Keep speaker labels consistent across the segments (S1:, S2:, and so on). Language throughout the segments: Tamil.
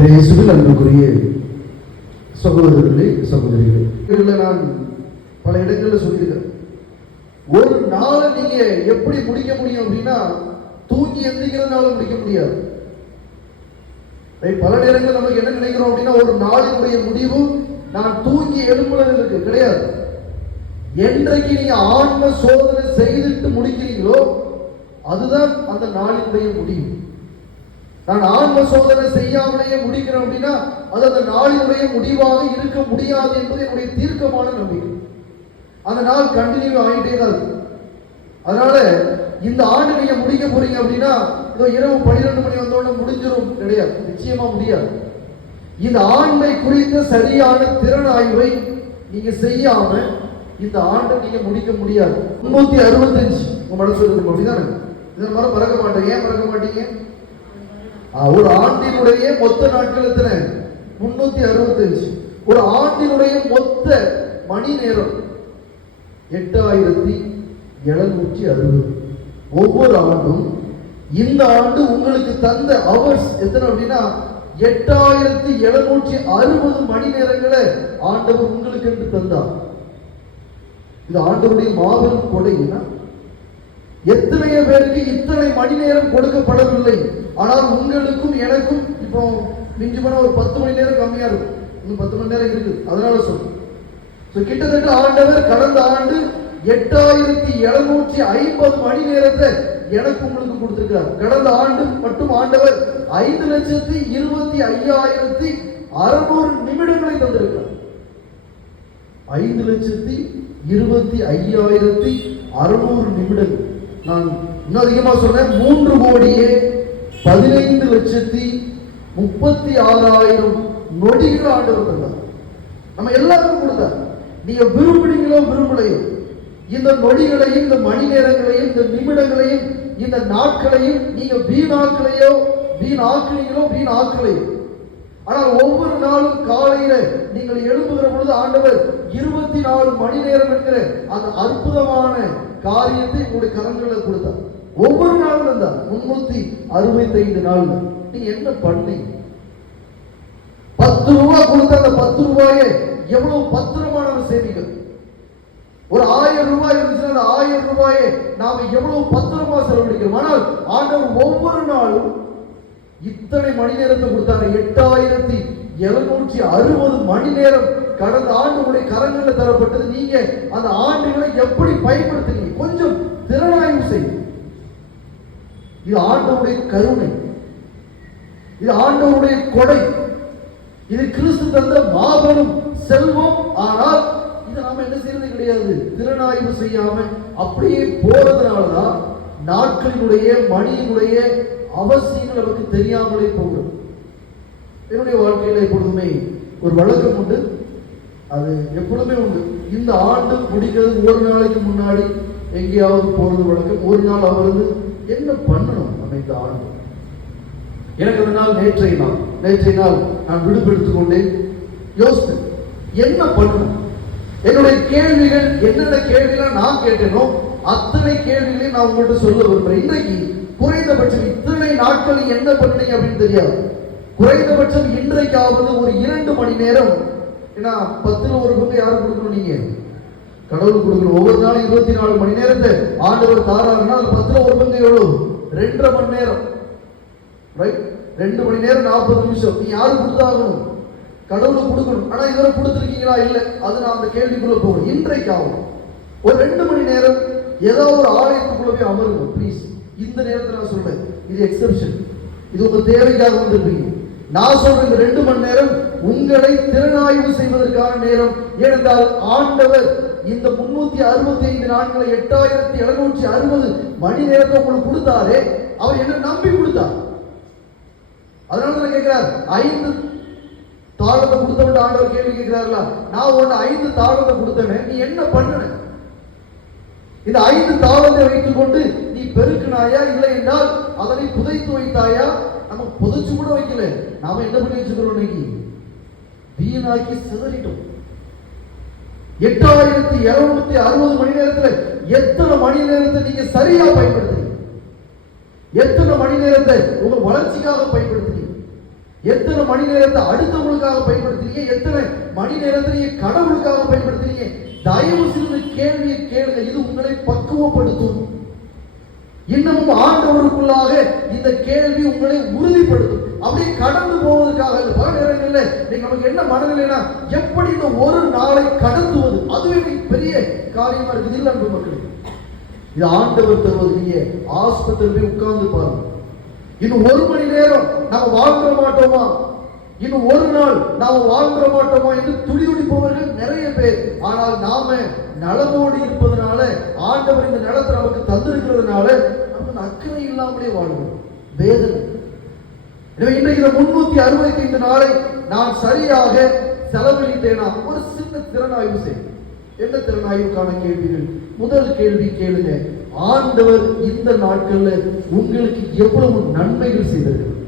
S1: இயேசுவில் அன்புக்குரிய சகோதரர்களே சகோதரிகளே நான் பல இடங்களில் சொல்லியிருக்கிறேன். ஒரு நாளை நீங்க எப்படி முடிக்க முடியும் அப்படின்னா தூங்கி எந்திரிக்கிறதுனால முடிக்க முடியாது. பல நேரங்கள் நமக்கு என்ன நினைக்கிறோம் அப்படின்னா ஒரு நாளினுடைய முடிவு நான் தூங்கி எழுப்புனது இருக்கு கிடையாது. என்றைக்கு நீங்க ஆன்ம சோதனை செய்துட்டு முடிக்கிறீங்களோ அதுதான் அந்த நாளினுடைய முடிவு. நான் ஆன்ம சோதனை செய்யாமலேயே முடிக்கிறேன் அப்படின்னா அது அந்த நாளினுடைய முடிவாக இருக்க முடியாது என்பது என்னுடைய தீர்க்கமான நம்பிக்கை. அந்த நாள் கண்டினியூ ஆகிட்டே தான் இருக்கு. அதனால இந்த ஆண்டு நீங்க முடிக்க போறீங்க அப்படின்னா இதோ இரவு பன்னிரெண்டு மணி வந்தோடனே முடிஞ்சிடும் கிடையாது. நிச்சயமா முடியாது. இந்த ஆண்டை குறித்த சரியான திறன் ஆய்வை நீங்க செய்யாம இந்த ஆண்டை நீங்க முடிக்க முடியாது. முன்னூத்தி அறுபத்தஞ்சு. உங்க மனசு இருக்கும்? அப்படிதானே? இதன் மாதிரி மறக்க மாட்டேன் ஏன் மறக்க மாட்டீங்க? ஒரு ஆண்டினுடைய மொத்த நாட்கள் எத்தனை? முன்னூத்தி அறுபத்தஞ்சு. ஒரு ஆண்டினுடைய மொத்த மணி நேரம் எட்டாயிரத்தி எழுநூற்றி அறுபது. ஒவ்வொரு ஆண்டும் இந்த ஆண்டு உங்களுக்கு தந்த அவர்ஸ் எத்தனை அப்படின்னா எட்டாயிரத்தி எழுநூற்றி அறுபது மணி நேரங்களை ஆண்டவர் உங்களுக்கு என்று தந்தார். இது ஆண்டவருடைய மாபெரும் கொடைனா எத்தனையோ பேருக்கு இத்தனை மணி நேரம் கொடுக்கப்படவில்லை. ஆனால் உங்களுக்கும் எனக்கும் இப்போ மிஞ்சி போனா ஒரு பத்து மணி நேரம் கம்மியா இருக்கும். இன்னும் பத்து மணி நேரம் இருக்கு அதனால சொல்றேன். So, கிட்டத்தட்ட ஆண்டவர் கடந்த ஆண்டு எட்டாயிரத்தி எழுநூற்றி ஐம்பது மணி நேரத்தை எனக்கு உங்களுக்கு கொடுத்திருக்கிறார். கடந்த ஆண்டு மட்டும் ஆண்டவர் ஐந்து லட்சத்தி இருபத்தி ஐயாயிரத்தி அறுநூறு நிமிடங்களை தந்திருக்கிறார். ஐந்து லட்சத்தி இருபத்தி ஐயாயிரத்தி அறுநூறு நிமிடங்கள். நான் இன்னும் அதிகமாக சொல்றேன் மூன்று கோடியே பதினைந்து லட்சத்தி முப்பத்தி ஆறாயிரம் நொடிகள் ஆண்டவர் தந்தார் நம்ம எல்லாருக்கும் கொடுத்தார் நீங்க விரும்புறீங்களோ விரும்பலையோ இந்த நொடிகளையும் இந்த மணி நேரங்களையும் இந்த நிமிடங்களையும் இந்த நாட்களையும் நீங்க வீணாக்களையோ வீணாக்குனீங்களோ வீணாக்கலையோ ஆனால் ஒவ்வொரு நாளும் காலையில நீங்கள் எழும்புகிற பொழுது ஆண்டவர் இருபத்தி நாலு மணி நேரம் என்கிற அந்த அற்புதமான காரியத்தை உங்களுடைய கரங்களில் கொடுத்தார். ஒவ்வொரு நாளும் இருந்தார். முன்னூத்தி அறுபத்தி ஐந்து நாள்ல. நீங்க என்ன பண்ணீங்க? பத்து ரூபாய் கொடுத்த அந்த பத்து ரூபாயை எவ்வளவு பத்திரமா நம்ம சேமிக்க ஒரு ஆயிரம் ரூபாய் இருந்துச்சுன்னா அந்த ஆயிரம் ரூபாயை நாம எவ்வளவு பத்திரமா செலவழிக்கிறோம் ஆனால் ஆண்டவர் ஒவ்வொரு நாளும் இத்தனை மணி நேரத்தை கொடுத்தாங்க. எட்டாயிரத்தி எழுநூற்றி அறுபது மணி நேரம் கடந்த ஆண்டு உடைய கரங்களில் தரப்பட்டது. நீங்க அந்த ஆண்டுகளை எப்படி பயன்படுத்துறீங்க? கொஞ்சம் திறனாய்வு செய்யுங்க. இது ஆண்டவருடைய கருணை. இது ஆண்டவருடைய கொடை. இது கிறிஸ்து தந்த மாபெரும் செல்வம். ஆனால் இது நாம என்ன செய்யறது கிடையாது. திறனாய்வு செய்யாம அப்படியே போறதுனாலதான் நாட்களினுடைய மணியினுடைய அவசியங்கள் நமக்கு தெரியாமலே போகும். என்னுடைய வாழ்க்கையில எப்பொழுதுமே ஒரு வழக்கம் உண்டு. அது எப்பொழுதுமே உண்டு. இந்த ஆண்டு முடிக்கிறது ஒரு நாளைக்கு முன்னாடி எங்கேயாவது போறது வழக்கம். ஒரு நாள் அவரது என்ன பண்ணணும் நம்ம இந்த ஆண்டு? எனக்கு ஒரு நாள் நேற்றைய நாள். நேற்றைய நாள் நான் விடுபெடுத்துக் கொண்டேன். யோசித்தேன் என்ன பண்ணணும்? என்னுடைய கேள்விகள் என்னென்ன கேள்விகள் நான் கேட்டேனோ அத்தனை கேள்விகளையும் நான் உங்கள்கிட்ட சொல்ல விரும்புறேன் இன்னைக்கு குறைந்தபட்சம் எத்தனை நாட்கள் என்ன பண்ணீங்க அப்படின்னு தெரியாது. குறைந்தபட்சம் இன்றைக்காவது ஒரு இரண்டு மணி நேரம் ஏன்னா பத்துல ஒரு பங்கு யாரும் கொடுக்கணும் நீங்க? கடவுள் கொடுக்கணும். ஒவ்வொரு நாளும் இருபத்தி நாலு மணி நேரத்தை ஆண்டவர் தாராருன்னா அது பத்துல ஒரு பங்கு எவ்வளவு ரெண்டரை மணி நேரம். ரைட் ரெண்டு மணி நேரம் நாற்பது நிமிஷம். நீ யாரும் கொடுத்தாகணும்? கடவுளுக்கு கொடுக்கணும். ஆனா இதுவரை கொடுத்துருக்கீங்களா? இல்ல. அது நான் அந்த கேள்விக்குள்ள போகணும். இன்றைக்காகும் ஒரு ரெண்டு மணி நேரம் ஏதோ ஒரு ஆலயத்துக்குள்ள போய் அமருங்க ப்ளீஸ் இந்த நேரத்தில் நான் சொல்றேன். இது எக்ஸெப்ஷன் இது உங்க தேவைக்காக வந்திருப்பீங்க நான் சொல்ற இந்த ரெண்டு மணி நேரம் உங்களை திறனாய்வு செய்வதற்கான நேரம். ஏனென்றால் ஆண்டவர் இந்த முன்னூத்தி அறுபத்தி ஐந்து நாட்களை எட்டாயிரத்தி எழுநூற்றி அறுபது மணி நேரத்தை உங்களுக்கு கொடுத்தாரே அவர் என்ன நம்பி கொடுத்தார். அதனால தான் கேட்கிறார் ஐந்து தாளத்தை கொடுத்தவன் ஆண்டவர் கேள்வி கேட்கிறார்களா? நான் உன்னை ஐந்து தாளத்தை கொடுத்தவன் நீ என்ன பண்ணுன? இந்த ஐந்து தாளத்தை வைத்துக் கொண்டு நீ பெருக்கினாயா இல்லை என்றால் அதனை புதைத்து வைத்தாயா? நம்ம புதைச்சு கூட வைக்கல. நாம என்ன பண்ணி வச்சுக்கிறோம் இன்னைக்கு? வீணாக்கி சிதறிட்டோம். எட்டாயிரத்தி இருநூத்தி அறுபது மணி நேரத்துல எத்தனை மணி நேரத்தை நீங்க சரியா பயன்படுத்துறீங்க? எத்தனை மணி நேரத்தை உங்க வளர்ச்சிக்காக பயன்படுத்துறீங்க? எத்தனை மணி நேரத்தை அடுத்தவங்களுக்காக பயன்படுத்துறீங்க? எத்தனை மணி நேரத்தை நீங்க கடவுளுக்காக பயன்படுத்துறீங்க? தயவு செய்து கேள்வியை கேளுங்க. இது உங்களை பக்குவப்படுத்தும். இன்னமும் ஆண்டவருக்குள்ளாக இந்த கேள்வி உங்களை உறுதிப்படுத்தும். அப்படியே கடந்து போவதற்காக இல்ல. பல நேரங்களில் நீங்க நமக்கு என்ன மனநிலைனா எப்படி இந்த ஒரு நாளை கடத்துவது? அதுவே பெரிய காரியமா இருக்குது. இல்லை அன்பு மக்கள் இது ஆண்டவர் தருவது. நீங்க ஆஸ்பத்திரி போய் உட்கார்ந்து பாருங்க. இன்னும் ஒரு மணி நேரம் நாம வாழ்ந்துட மாட்டோமா? இன்னும் ஒரு நாள் நாம் வாழ்ந்துட மாட்டோமா என்று துடியுடிப்பவர்கள் நிறைய பேர். ஆனால் நாம நலமோடு இருப்பதனால ஆண்டவர் இந்த நிலத்தை நமக்கு தந்திருக்கிறதுனால நம்ம அக்கறை இல்லாமலே வாழ்வோம். வேதனை. எனவே இன்றைக்கு இந்த முன்னூத்தி அறுபத்தி ஐந்து நாளை நான் சரியாக செலவழித்தேனா. ஒரு சின்ன திறனாய்வு செய்யும் என்ன திறனாய்வுக்கான கேள்விகள்? முதல் கேள்வி கேளுங்க. ஆண்டவர் இந்த நாட்கள்ல உங்களுக்கு எவ்வளவு நன்மைகள் செய்திருக்கிறார்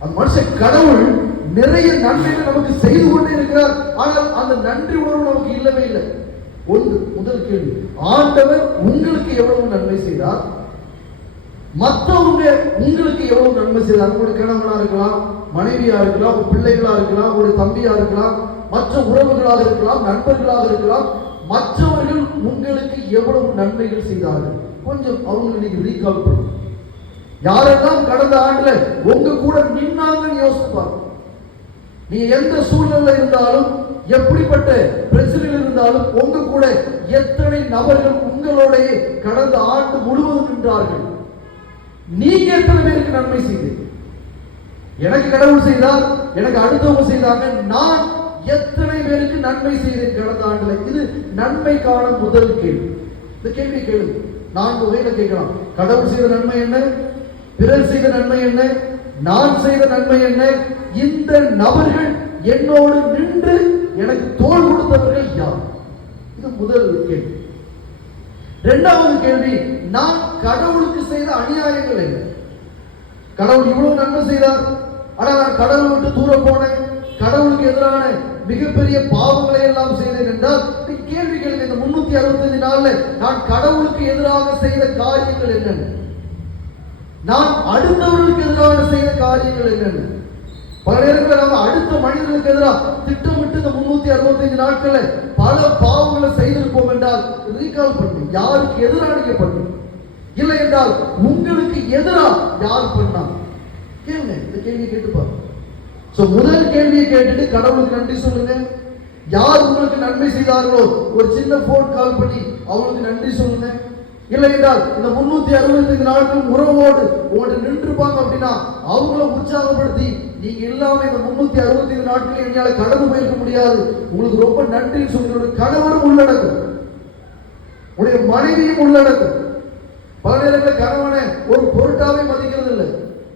S1: அந்த மனுஷன் கடவுள் நிறைய நன்மைகள் நமக்கு செய்து கொண்டே இருக்கிறார். ஆனால் அந்த நன்றி உணர்வு நமக்கு இல்லவே இல்லை. ஒன்று முதல் கேள்வி. ஆண்டவர் உங்களுக்கு எவ்வளவு நன்மை செய்தார்? மற்றவங்க உங்களுக்கு எவ்வளவு நன்மை செய்தார்? உங்களுடைய கணவனா இருக்கலாம் மனைவியா இருக்கலாம் ஒரு பிள்ளைகளா இருக்கலாம் ஒரு தம்பியா இருக்கலாம் மற்ற உறவுகளாக இருக்கலாம் நண்பர்களாக இருக்கலாம். மற்றவர்கள் உங்களுக்கு எவ்வளவு நன்மைகள் செய்தார்கள்? கொஞ்சம் அவங்களுக்கு நீங்க ரீகால் பண்ணுங்க. யாரெல்லாம் கடந்த ஆண்டுல உங்க கூட நின்னாங்கன்னு யோசிப்பாங்க? நீ எந்த சூழ்நிலை இருந்தாலும் எப்படிப்பட்ட பிரச்சனைகள் இருந்தாலும் உங்க கூட எத்தனை நபர்கள் உங்களோடைய கடந்த ஆண்டு முழுவதும் நின்றார்கள்? நீங்க எத்தனை பேருக்கு நன்மை செய்து எனக்கு கடவுள் செய்தார் எனக்கு அடுத்தவங்க செய்தாங்க நான் எத்தனை பேருக்கு நன்மை செய்தேன் கடந்த ஆண்டுல? இது நன்மைக்கான முதல் கேள்வி. இந்த கேள்வி கேளு நான்கு வகையில கேட்கலாம். கடவுள் செய்த நன்மை என்ன? பிறர் செய்த நன்மை என்ன? நான் செய்த நன்மை என்ன? இந்த நபர்கள் என்னோடு நின்று எனக்கு தோல் கொடுத்தவர்கள் யார்? இது முதல் கேள்வி. இரண்டாவது கேள்வி நான் கடவுளுக்கு செய்த அநியாயங்கள் என்ன? கடவுள் இவ்வளவு நன்மை செய்தார். ஆனா நான் கடவுளை விட்டு தூரம் போனேன். கடவுளுக்கு எதிரான மிகப்பெரிய பாவங்களை எல்லாம் செய்தேன் என்றால் கேள்வி கேள்வி இந்த முன்னூத்தி அறுபத்தஞ்சு நாள்ல நான் கடவுளுக்கு எதிராக செய்த காரியங்கள் என்னென்ன? நான் அடுத்தவர்களுக்கு எதிராக செய்த காரியங்கள் என்னென்ன பல நேரங்களில் அடுத்த மனிதர்களுக்கு எதிராக திட்டமிட்டு இந்த முன்னூத்தி அறுபத்தஞ்சு நாட்களை பல பாவங்களை செய்திருப்போம் என்றால் ரீகால் பண்ணு. யாருக்கு எதிராக நீங்க பண்ணு? இல்லை என்றால் உங்களுக்கு எதிராக யார் பண்ணா? கேளுங்க இந்த கேள்வியை கேட்டுப்பாரு ஸோ முதல் கேள்வியை கேட்டுட்டு கடவுளுக்கு நன்றி சொல்லுங்க. யார் உங்களுக்கு நன்மை செய்தார்களோ ஒரு சின்ன போன் கால் பண்ணி அவங்களுக்கு நன்றி சொல்லுங்க. இல்லை என்றால் இந்த முன்னூத்தி அறுபத்தி நாட்கள் உறவோடு உங்கள்ட்ட நின்றுப்பாங்க அப்படின்னா அவங்கள உற்சாகப்படுத்தி நீங்க இல்லாம இந்த முன்னூத்தி அறுபத்தைந்து நாட்கள் என்னால கடந்து போயிருக்க முடியாது. உங்களுக்கு ரொம்ப நன்றி சொல்லி கணவரும் உள்ளடக்கும். உடைய மனைவியும் உள்ளடக்கும். பல நேரங்களில் கணவனை ஒரு பொருட்டாவே மதிக்கிறது இல்லை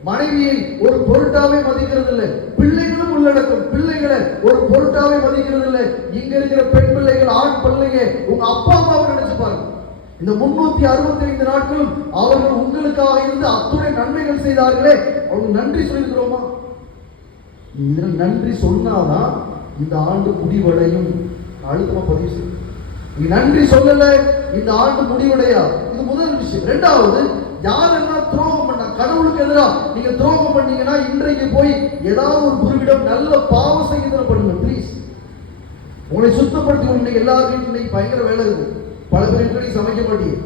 S1: மனைவியை ஒரு பொருட்டாவே மதிக்கிறது இல்லை பிள்ளைகளும் உள்ளடக்கும். பிள்ளைகளை ஒரு பொருட்டாவே மதிக்கிறது இல்லை இங்க இருக்கிற பெண் பிள்ளைகள் ஆண் பிள்ளைங்க உங்க அப்பா அம்மாவை நினைச்சு பாருங்க இந்த முன்னூத்தி அறுபத்தி ஐந்து நாட்களும் அவர்கள் உங்களுக்காக இருந்து அத்துணை நன்மைகள் செய்தார்களே. அவங்க நன்றி சொல்லியிருக்கிறோமா? இதில் நன்றி சொன்னாதான் இந்த ஆண்டு முடிவடையும். அழுத்தமா பதிவு செய்யும் நீ நன்றி சொல்லல இந்த ஆண்டு முடிவடையா? இது முதல் விஷயம். ரெண்டாவது யாரெல்லாம் துரோகம் பண்ணா கடவுளுக்கு எதிராக நீங்க துரோகம் பண்ணீங்கன்னா இன்றைக்கு போய் ஏதாவது ஒரு குருவிடம் நல்ல பாவ செய்கிறத பண்ணுங்க ப்ளீஸ் உங்களை சுத்தப்படுத்தி உங்களை எல்லாருக்கும் இன்னைக்கு பயங்கர வேலை இருக்கும் பல பேருக்கு சமைக்க மாட்டீங்க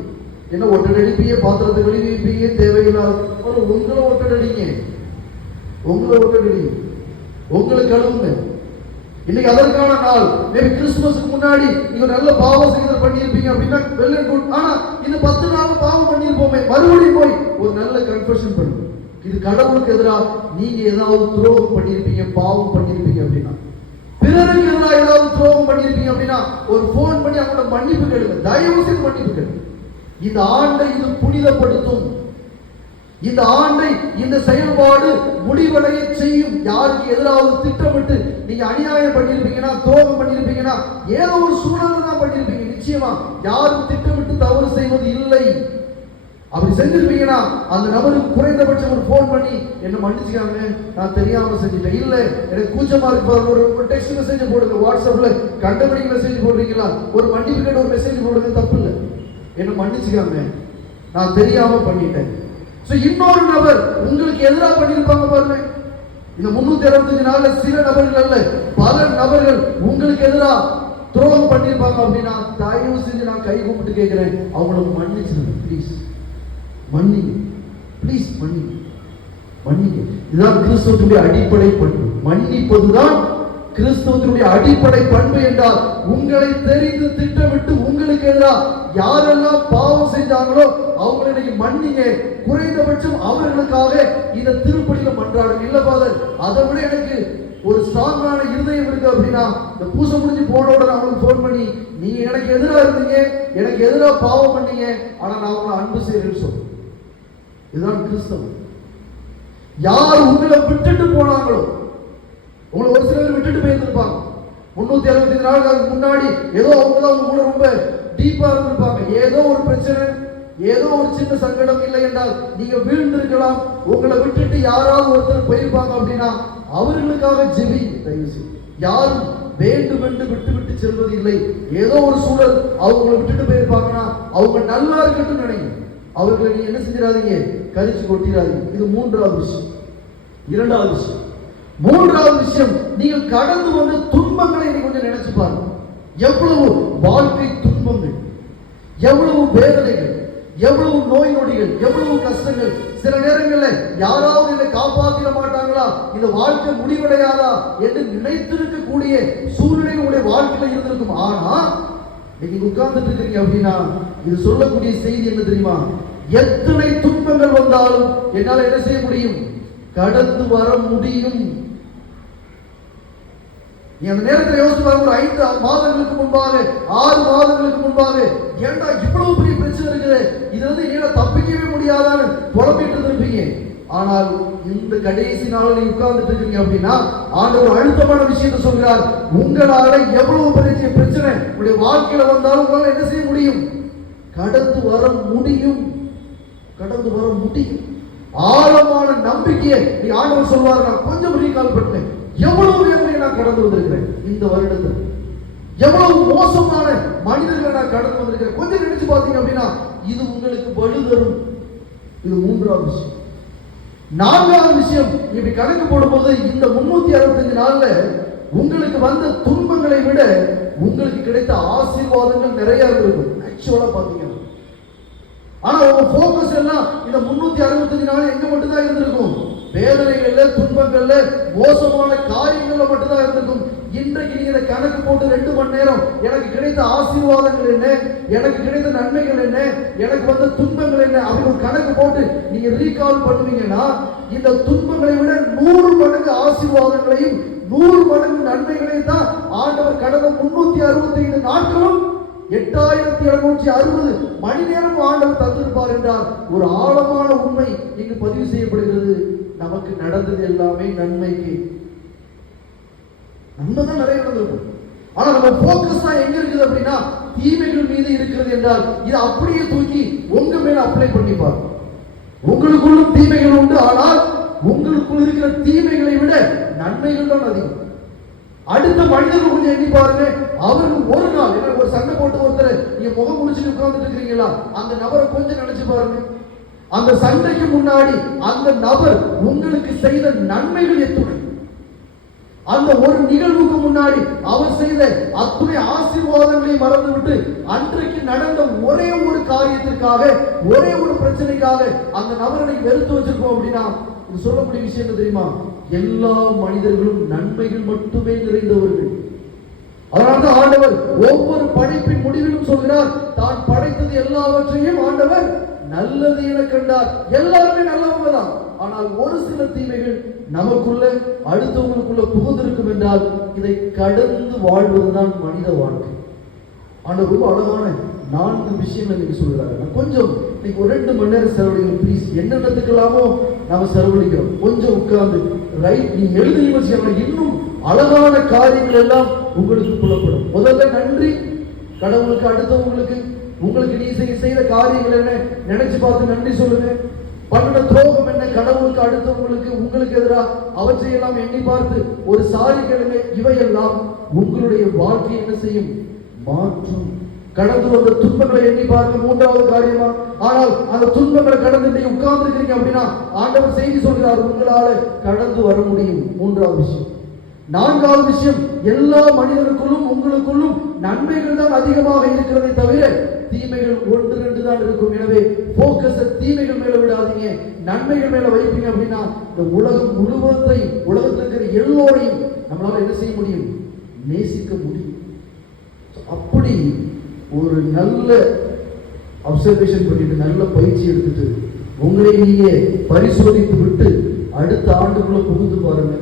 S1: என்ன ஒட்டடை பாத்திரத்தை கழுவி தேவையில்லாத ஒரு உங்களை ஒட்ட அடிங்க உங்களை ஒட்டடை அடிங்க உங்களை கழுவுங்க இன்னைக்கு அதற்கான நாள். மேபி கிறிஸ்துமஸ்க்கு முன்னாடி நீங்க நல்ல பாவம் செய்தல் பண்ணியிருப்பீங்க அப்படின்னா வெல் அண்ட் குட் ஆனா இந்த பத்து நாள் பாவம் பண்ணியிருப்போமே. மறுபடியும் போய் ஒரு நல்ல கன்ஃபெஷன் பண்ணுங்க இது கடவுளுக்கு எதிராக நீங்க ஏதாவது துரோகம் பண்ணியிருப்பீங்க பாவம் பண்ணியிருப்பீங்க அப்படின்னா. பிறருக்கு எதிராக ஏதாவது துரோகம் பண்ணியிருக்கீங்க அப்படின்னா ஒரு ஃபோன் பண்ணி அவங்களோட மன்னிப்பு கேளுங்க. தயவு செய்து மன்னிப்பு கேளுங்க. இந்த ஆண்டை இது புனிதப்படுத்தும். இந்த ஆண்டை இந்த செயல்பாடு முடிவடைய செய்யும். யாருக்கு எதிராவது திட்டமிட்டு நீங்க அநியாயம் பண்ணியிருப்பீங்கன்னா துரோகம் பண்ணியிருப்பீங்கன்னா ஏதோ ஒரு சூழல் தான் பண்ணியிருப்பீங்க. நிச்சயமா யாரும் திட்டமிட்டு தவறு செய்வது இல்லை. அப்படி செஞ்சிருப்பீங்கன்னா அந்த நபருக்கு குறைந்தபட்சம் ஒரு ஃபோன் பண்ணி என்ன மன்னிச்சுக்காங்க நான் தெரியாம செஞ்சுட்டேன். இல்ல எனக்கு கூச்சமா இருப்பார் ஒரு டெக்ஸ்ட் மெசேஜ் போடுங்க வாட்ஸ்அப்ல கண்டபடி மெசேஜ் போடுறீங்களா? ஒரு மன்னிப்பு கேட்டு ஒரு மெசேஜ் போடுங்க தப்பு இல்லை. என்ன மன்னிச்சுக்காங்க நான் தெரியாம பண்ணிட்டேன். ஸோ இன்னொரு நபர் உங்களுக்கு எதிராக பண்ணியிருப்பாங்க பாருங்க. இந்த முன்னூத்தி அறுபத்தஞ்சு நாள்ல சில நபர்கள் அல்ல பல நபர்கள் உங்களுக்கு எதிராக துரோகம் பண்ணியிருப்பாங்க அப்படின்னா தயவு செஞ்சு நான் கை கும்பிட்டு கேட்கிறேன். அவங்கள மன்னிச்சிருங்க ப்ளீஸ் மன்னிங்க. ப்ளீஸ் மன்னிங்க. மன்னிங்க. இதுதான் கிறிஸ்துவத்துடைய அடிப்படை பண்பு. மன்னிப்பதுதான் கிறிஸ்துவத்தினுடைய அடிப்படை பண்பு என்றால் உங்களை தெரிந்து திட்டமிட்டு உங்களுக்கு எதிராக யாரெல்லாம் பாவம் செஞ்சாங்களோ அவங்களை இன்னைக்கு மன்னிங்க. குறைந்தபட்சம் அவர்களுக்காக இந்த திருப்பணியில மன்றாடும் இல்ல பாதர் அதை விட எனக்கு ஒரு ஸ்ட்ராங்கான இருதயம் இருக்கு அப்படின்னா இந்த பூசை முடிஞ்சு போன உடனே அவங்களுக்கு ஃபோன் பண்ணி நீங்க எனக்கு எதிராக இருந்தீங்க. எனக்கு எதிராக பாவம் பண்ணீங்க. ஆனா நான் உங்களை அன்பு செய்யறேன்னு சொல்றேன் இதுதான் கிறிஸ்தவம். யார் உங்களை விட்டுட்டு போனாங்களோ உங்களை ஒரு சிலர் விட்டுட்டு போயிருந்திருப்பாங்க. முன்னூத்தி அறுபத்தி நாளுக்கு முன்னாடி ஏதோ அவங்க தான் உங்க கூட ரொம்ப டீப்பா இருந்திருப்பாங்க. ஏதோ ஒரு பிரச்சனை ஏதோ ஒரு சின்ன சங்கடம் இல்லை என்றால் நீங்க வீழ்ந்திருக்கலாம். உங்களை விட்டுட்டு யாராவது ஒருத்தர் போயிருப்பாங்க அப்படின்னா அவர்களுக்காக ஜெபி தயவு செய்து. யாரும் வேண்டும் என்று விட்டு விட்டு செல்வது இல்லை ஏதோ ஒரு சூழல் அவங்களை விட்டுட்டு போயிருப்பாங்கன்னா அவங்க நல்லா இருக்கட்டும் நினைக்கிறேன் அவர்களை நீங்க என்ன செஞ்சிடாதீங்க? கழிச்சு கொட்டிடாதீங்க. இது மூன்றாவது விஷயம். இரண்டாவது விஷயம். மூன்றாவது விஷயம் நீங்கள் கடந்து வந்த துன்பங்களை நீ கொஞ்சம் நினைச்சு பாருங்க. எவ்வளவு வாழ்க்கை துன்பங்கள் எவ்வளவு வேதனைகள் எவ்வளவு நோய் நொடிகள் எவ்வளவு கஷ்டங்கள். சில நேரங்களில் யாராவது என்னை காப்பாற்றிட மாட்டாங்களா? இந்த வாழ்க்கை முடிவடையாதா? என்று நினைத்திருக்கக்கூடிய சூழ்நிலை உங்களுடைய வாழ்க்கையில் இருந்திருக்கும். ஆனா நீங்க உட்கார்ந்துட்டு இருக்கீங்க அப்படின்னா இது சொல்லக்கூடிய செய்தி என்ன தெரியுமா? எத்தனை துன்பங்கள் வந்தாலும் என்னால என்ன செய்ய முடியும்? கடந்து வர முடியும். நீ அந்த நேரத்தில் யோசிச்சு பாருங்க ஒரு ஐந்து மாதங்களுக்கு முன்பாக ஆறு மாதங்களுக்கு முன்பாக ஏன்டா இவ்வளவு பெரிய பிரச்சனை இருக்குது? இதுல இருந்து என்னால தப்பிக்கவே முடியாதான்னு புலம்பிட்டு இருந்திருப்பீங்க. ஆனால் இந்த கடைசி நாள் நீங்க உட்கார்ந்துட்டு இருக்கீங்க அப்படின்னா ஆண்டவர் அழுத்தமான விஷயத்தை சொல்கிறார். உங்களால எவ்வளவு பெரிய பிரச்சனை உங்களுடைய வாழ்க்கையில வந்தாலும் உங்களால என்ன செய்ய முடியும்? கடந்து வர முடியும். கடந்து வர முடியும். ஆழமான நம்பிக்கையை நீ ஆண்டவர் சொல்வார். நான் கொஞ்சம் ரீகால் பண்ணேன் எவ்வளவு வேதனை நான் கடந்து வந்திருக்கிறேன் இந்த வருடத்தில். எவ்வளவு மோசமான மனிதர்களை நான் கடந்து வந்திருக்கிறேன். கொஞ்சம் நினைச்சு பார்த்தீங்க அப்படின்னா இது உங்களுக்கு வலு தரும் இது மூன்றாவது விஷயம். நான்காவது விஷயம் இப்படி கணக்கு போடும்போது இந்த முன்னூத்தி அறுபத்தஞ்சு நாள்ல உங்களுக்கு வந்த துன்பங்களை விட உங்களுக்கு கிடைத்த ஆசீர்வாதங்கள் நிறைய இருக்கும் ஆக்சுவலா பாத்தீங்கன்னா ஆனா உங்க போக்கஸ் எல்லாம் இந்த முன்னூத்தி அறுபத்தஞ்சு நாள் எங்க மட்டும்தான் இருந்திருக்கும்? வேதனைகள்ல துன்பங்கள்ல மோசமான காரியங்கள்ல மட்டும்தான் இன்றைக்கு நீங்க இந்த கணக்கு போட்டு ரெண்டு மணி நேரம் எனக்கு கிடைத்த ஆசீர்வாதங்கள் என்ன? எனக்கு கிடைத்த நன்மைகள் என்ன? எனக்கு வந்த துன்பங்கள் என்ன? அப்படி கணக்கு போட்டு நீங்க ரீகால் பண்ணுவீங்கன்னா இந்த துன்பங்களை விட நூறு மடங்கு ஆசீர்வாதங்களையும் நூறு மடங்கு நன்மைகளையும் தான் ஆண்டவர் கடந்த முன்னூத்தி அறுபத்தி ஐந்து நாட்களும் எட்டாயிரத்தி இருநூற்றி அறுபது மணி நேரம் ஆண்டவர் தந்திருப்பார் என்றால் ஒரு ஆழமான உண்மை இங்கு பதிவு செய்யப்படுகிறது. நமக்கு நடந்தது எல்லாமே நன்மைக்கு. நன்மை தான் நிறைய நடந்திருக்கும் ஆனா நம்ம போக்கஸ் தான் எங்க இருக்குது அப்படின்னா தீமைகள் மீது இருக்கிறது என்றால் இதை அப்படியே தூக்கி உங்க மேல அப்ளை பண்ணிப்பார். உங்களுக்குள்ளும் தீமைகள் உண்டு ஆனால் உங்களுக்குள் இருக்கிற தீமைகளை விட நன்மைகள் தான் அதிகம். அடுத்த மனிதர்கள் கொஞ்சம் எண்ணி பாருங்க அவருக்கு ஒரு நாள் என்ன ஒரு சண்டை போட்டு ஒருத்தர் நீங்க முகம் முடிச்சுட்டு உட்கார்ந்துட்டு இருக்கிறீங்களா? அந்த நபரை கொஞ்சம் நினைச்சு பாருங்க. அந்த சண்டைக்கு முன்னாடி அந்த நபர் உங்களுக்கு செய்த நன்மைகள் எத்துணை. அந்த ஒரு நிகழ்வுக்கு முன்னாடி அவர் செய்த அத்துணை ஆசீர்வாதங்களை மறந்துவிட்டு அன்றைக்கு நடந்த ஒரே ஒரு காரியத்திற்காக ஒரே ஒரு பிரச்சனைக்காக அந்த நபரை வெறுத்து வச்சிருக்கோம் அப்படின்னா இது சொல்லக்கூடிய விஷயம் என்ன தெரியுமா? எல்லா மனிதர்களும் நன்மைகள் மட்டுமே நிறைந்தவர்கள். அதனால்தான் ஆண்டவர் ஒவ்வொரு படைப்பின் முடிவிலும் சொல்கிறார் தான் படைத்தது எல்லாவற்றையும் ஆண்டவர் நல்லது என கண்டார். எல்லாருமே நல்லவங்க தான். ஆனால் ஒரு சில தீமைகள் நமக்குள்ள அடுத்தவங்களுக்குள்ள புகுந்திருக்கும் என்றால் இதை கடந்து வாழ்வதுதான் மனித வாழ்க்கை. ஆனால் ரொம்ப அழகான நான்கு விஷயங்கள் நீங்க சொல்றாரு. நான் கொஞ்சம் இன்னைக்கு ஒரு ரெண்டு மணி நேரம் செலவழிக்கணும். ப்ளீஸ் என்னென்னத்துக்கெல்லாமோ நாம செலவழிக்கிறோம். கொஞ்சம் உட்கார்ந்து ரைட் நீ எழுதி செய்யணும் இன்னும் அழகான காரியங்கள் எல்லாம் உங்களுக்கு புலப்படும். முதல்ல நன்றி. கடவுளுக்கு அடுத்தவங்களுக்கு உங்களுக்கு நீ செய்ய செய்த காரியங்கள் என்ன? நினைச்சு பார்த்து நன்றி சொல்லுங்க. பண்ணின துரோகம் என்ன? கடவுளுக்கு அடுத்தவங்களுக்கு உங்களுக்கு எதிராக அவற்றையெல்லாம் எண்ணி பார்த்து ஒரு சாரி கிழமை இவையெல்லாம் உங்களுடைய வாழ்க்கை என்ன செய்யும்? மாற்றும். கடந்து வந்த துன்பங்களை எண்ணி பார்க்க மூன்றாவது காரியமா? ஆனால் அந்த துன்பங்களை கடந்து நீங்க உட்கார்ந்து இருக்கீங்க அப்படின்னா ஆண்டவர் செய்தி சொல்கிறார் உங்களால கடந்து வர முடியும். மூன்றாவது விஷயம். நான்காவது விஷயம் எல்லா மனிதனுக்குள்ளும் உங்களுக்குள்ளும் நன்மைகள் தான் அதிகமாக இருக்கிறதை தவிர தீமைகள் ஒன்று ரெண்டு தான் இருக்கும். எனவே போக்கஸ தீமைகள் மேல விடாதீங்க. நன்மைகள் மேல வைப்பீங்க அப்படின்னா இந்த உலகம் முழுவதை உலகத்தில் இருக்கிற எல்லோரையும் நம்மளால என்ன செய்ய முடியும்? நேசிக்க முடியும். அப்படி ஒரு நல்ல அப்சர்வேஷன் பண்ணிட்டு நல்ல பயிற்சி எடுத்துட்டு உங்களை நீங்க பரிசோதித்து விட்டு அடுத்த ஆண்டுக்குள்ள புகுந்து பாருங்க.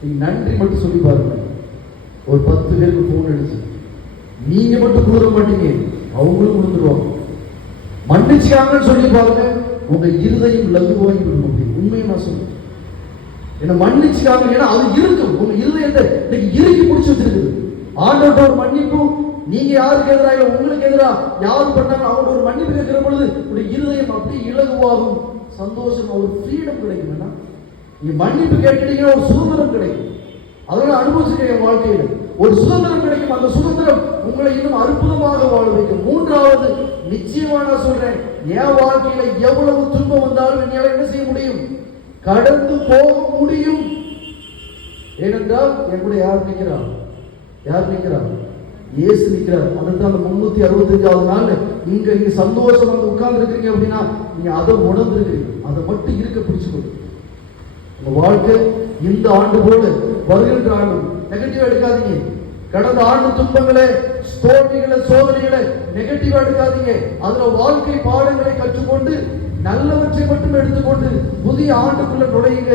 S1: நீங்க நன்றி மட்டும் சொல்லி பாருங்க. ஒரு பத்து பேருக்கு போன் அடிச்சு நீங்க மட்டும் கூற மாட்டீங்க. அவங்களும் கொடுத்துருவாங்க மன்னிச்சுக்காங்கன்னு சொல்லி பாருங்க. உங்க இருதயம் லகுவாகி விடும் அப்படி. உண்மையை நான் சொல்லுவேன் என்ன மன்னிச்சுக்காங்க ஏன்னா அது இருக்கும். உங்க இருதயத்தை இன்னைக்கு இறுக்கி பிடிச்சி வச்சிருக்குது. ஆண்டோட ஒரு மன்னிப்பு. நீங்க யாருக்கு எதிராக இல்லை உங்களுக்கு எதிராக யார் பண்ணாங்க அவங்க ஒரு மன்னிப்பு கேட்கிற பொழுது உடைய இருதயம் அப்படி இலகுவாகும். சந்தோஷம் ஒரு ஃப்ரீடம் கிடைக்கும். என்ன நீங்க மன்னிப்பு கேட்டுட்டீங்கன்னா ஒரு சுதந்திரம் கிடைக்கும். அதோட அனுபவிச்சிருக்கேன் என் வாழ்க்கையில். ஒரு சுதந்திரம் கிடைக்கும். அந்த சுதந்திரம் உங்களை இன்னும் அற்புதமாக வாழ வைக்கும். மூன்றாவது நிச்சயமா நான் சொல்றேன் என் வாழ்க்கையில எவ்வளவு துன்பம் வந்தாலும் என்னால் என்ன செய்ய முடியும்? கடந்து போக முடியும். ஏனென்றால் என்னுடைய யார் நிற்கிறார். யார் நிற்கிறார்? இயேசு நிற்கிறார். அதுதான் அந்த முன்னூத்தி அறுபத்தஞ்சாவது நாள் இங்க நீங்க சந்தோஷம் வந்து உட்கார்ந்து இருக்கீங்க அப்படின்னா நீங்க அதை உணர்ந்துருக்கிறீங்க. அதை மட்டும் இருக்க பிடிச்சுக்கணும் உங்க வாழ்க்கை இந்த ஆண்டு போல வருகின்ற ஆண்டு நெகட்டிவ் எடுக்காதீங்க. கடந்த ஆண்டு துன்பங்களை தோல்விகளை சோதனைகளை நெகட்டிவ் எடுக்காதீங்க. அதுல வாழ்க்கை பாடங்களை கற்றுக்கொண்டு நல்லவற்றை மட்டும் எடுத்துக்கொண்டு புதிய ஆண்டுக்குள்ள நுழையுங்க.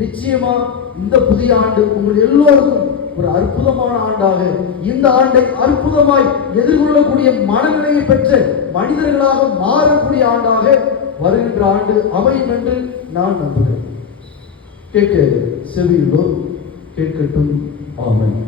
S1: நிச்சயமா இந்த புதிய ஆண்டு உங்கள் எல்லோருக்கும் ஒரு அற்புதமான ஆண்டாக. இந்த ஆண்டை அற்புதமாய் எதிர்கொள்ளக்கூடிய மனநிலையை பெற்ற மனிதர்களாக மாறக்கூடிய ஆண்டாக வருகின்ற ஆண்டு அமையும் என்று நான் நம்புகிறேன். கேட்க செவியுள்ளோர் கேட்கட்டும். Amen.